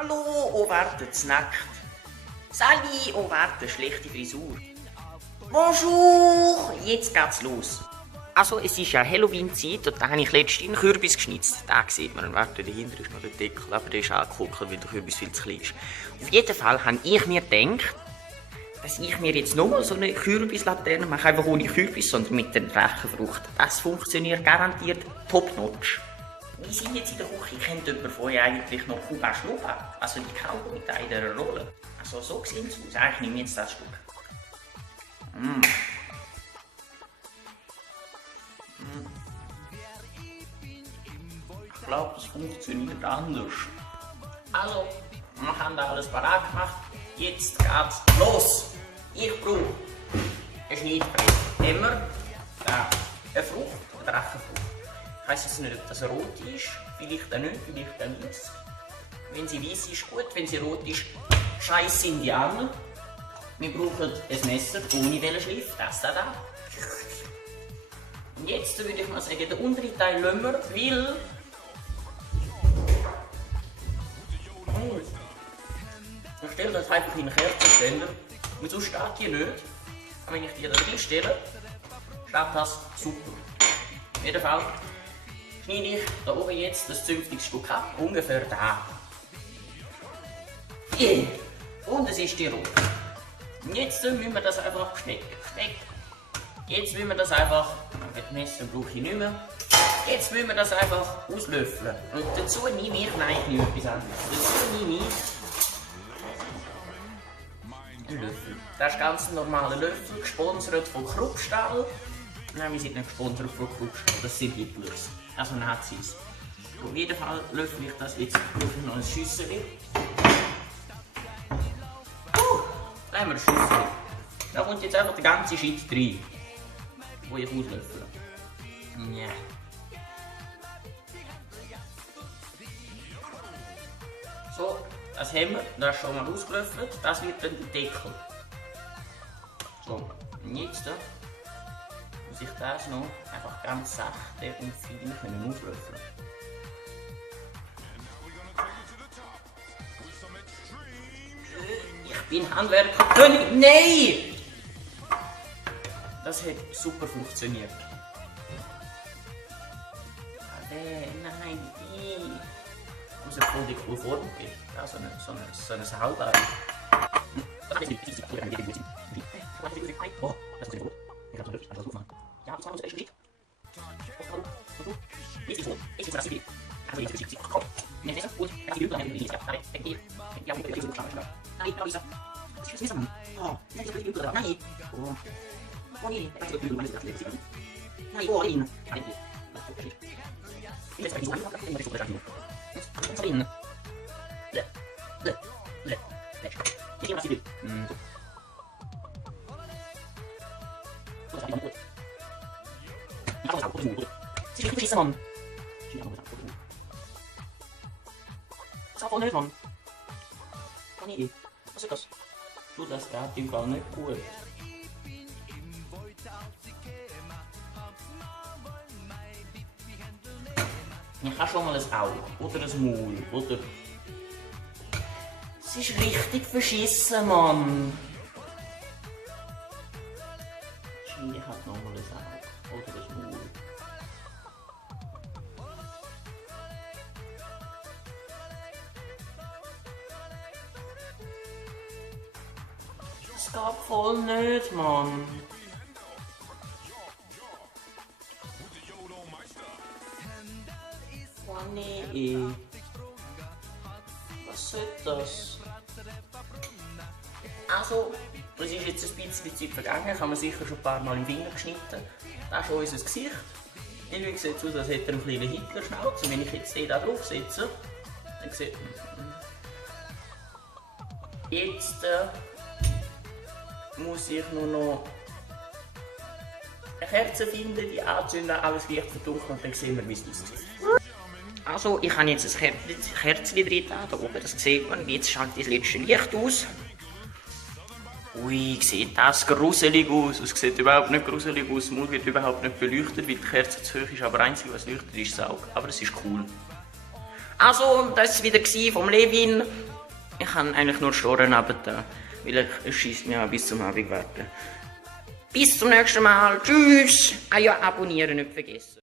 Hallo, oh warte, nackt. Sally, oh warte, schlechte Frisur. Bonjour, jetzt geht's los. Also, es ist ja Halloween-Zeit und da habe ich letztens einen Kürbis geschnitzt. Da sieht man, warte, dahinter ist noch der Deckel, aber der ist angeguckt, weil der Kürbis viel zu klein ist. Auf jeden Fall habe ich mir gedacht, dass ich mir jetzt nochmal so eine Kürbislaterne mache, einfach ohne Kürbis, sondern mit der Drachenfrucht. Das funktioniert garantiert top-notch. Wie sind jetzt in der Küche? Kennt jemand von euch eigentlich noch Cuba Schnuba? Also die Kaugummi in dieser Rolle. Also so sieht es aus. Ich nehme jetzt das Stück. Ich glaube, das funktioniert anders. Also, wir haben da alles parat gemacht. Jetzt geht's los. Ich brauche ein Schneidbrett. Haben wir da eine Frucht, eine Drachenfrucht. Ich weiss jetzt nicht, ob das rot ist. Vielleicht auch nicht, vielleicht auch weiß. Wenn sie weiß ist, gut. Wenn sie rot ist, scheiß Indianer. Wir brauchen ein Messer ohne Wellenschliff. Das da. Und jetzt würde ich mal sagen, den unteren Teil lassen wir, weil... Ich stelle das einfach in einen Kerzenständer, weil sonst steht die nicht. Und wenn ich die da reinstelle, steht das super. Auf jeden Fall schneide ich da oben jetzt das zünftige Stück ab, ungefähr da. Yeah. Und es ist die rot. Und jetzt müssen wir das einfach schmecken. Jetzt müssen wir das einfach, das Messer brauche ich nicht mehr. Jetzt müssen wir das einfach auslöffeln. Und dazu nehme ich, nein, ich nehme etwas anderes. Dazu nehme ich einen Löffel. Das ist ganz ein normaler Löffel, gesponsert von Kruppstahl. Nein, wir sind nicht gesponsert von Kruppstahl, das sind Hitlers, also Nazis. Auf jeden Fall löffel ich das jetzt noch ein Schüssel. Da haben wir ein Schüssel. Da kommt jetzt einfach der ganze Shit rein, den ich auslöffle. Ja. So, das haben wir, das ist schon mal ausgelöffelt, das wird dann der Deckel. So, und jetzt muss ich das noch einfach ganz sachte und fein auslöffeln. Ich bin Handwerker-König, nein! Das hat super funktioniert. Nein, ich muss eine voll coole Form geben. Ja, so eine Sauber. Oh, das ist gut. Ich habe so hübsch, also machen. Ja, das war unser erster Schritt. Jetzt ist so. Jetzt ist das Ziel. Also jetzt ist es. Komm. Nimm das und dann die Lüge nicht. Ja, nein, denk dir. Ja, ich bin so stark. Nein, Lisa. Das ist nicht so. Oh, nein, das ist die Lüge. Nein. Oh. Oh, nein. Das ist die Lüge. Nein, oh, nein. Nein. Jetzt ist es. Drin. Hier was sie Mann. Das ist voll nicht, Mann. Nee, was ist das? Du, das geht im Fall nicht gut. Ich habe schon mal ein Auge oder ein Maul oder... Es ist richtig verschissen, Mann. Ich habe noch mal ein Auge oder ein Maul. Das geht voll nicht, Mann. Oh nee. Was soll das? Also, das ist jetzt ein bisschen Zeit vergangen, ich habe mir sicher schon ein paar Mal im Finger geschnitten. Das ist schon unser Gesicht. Irgendwie sieht es aus, als hätte er einen kleinen Hitler-Schnauz. Und wenn ich jetzt den da drauf setze, dann sieht man... Jetzt muss ich nur noch eine Kerze finden, die anzünden, alles leicht verdunkeln und dann sehen wir, wie es aussieht. Also, ich habe jetzt ein Kerzchen drin, da oben, das sieht man. Jetzt schaut das letzte Licht aus. Ui, sieht das gruselig aus. Es sieht überhaupt nicht gruselig aus. Das Maul wird überhaupt nicht beleuchtet, weil die Kerze zu hoch ist. Aber einzig, was leuchtet, ist das Auge. Aber es ist cool. Also, das war wieder vom Levin. Ich kann eigentlich nur storen runter, weil es scheisst mir an bis zum Abend warten. Bis zum nächsten Mal. Tschüss. Ah ja, abonnieren nicht vergessen.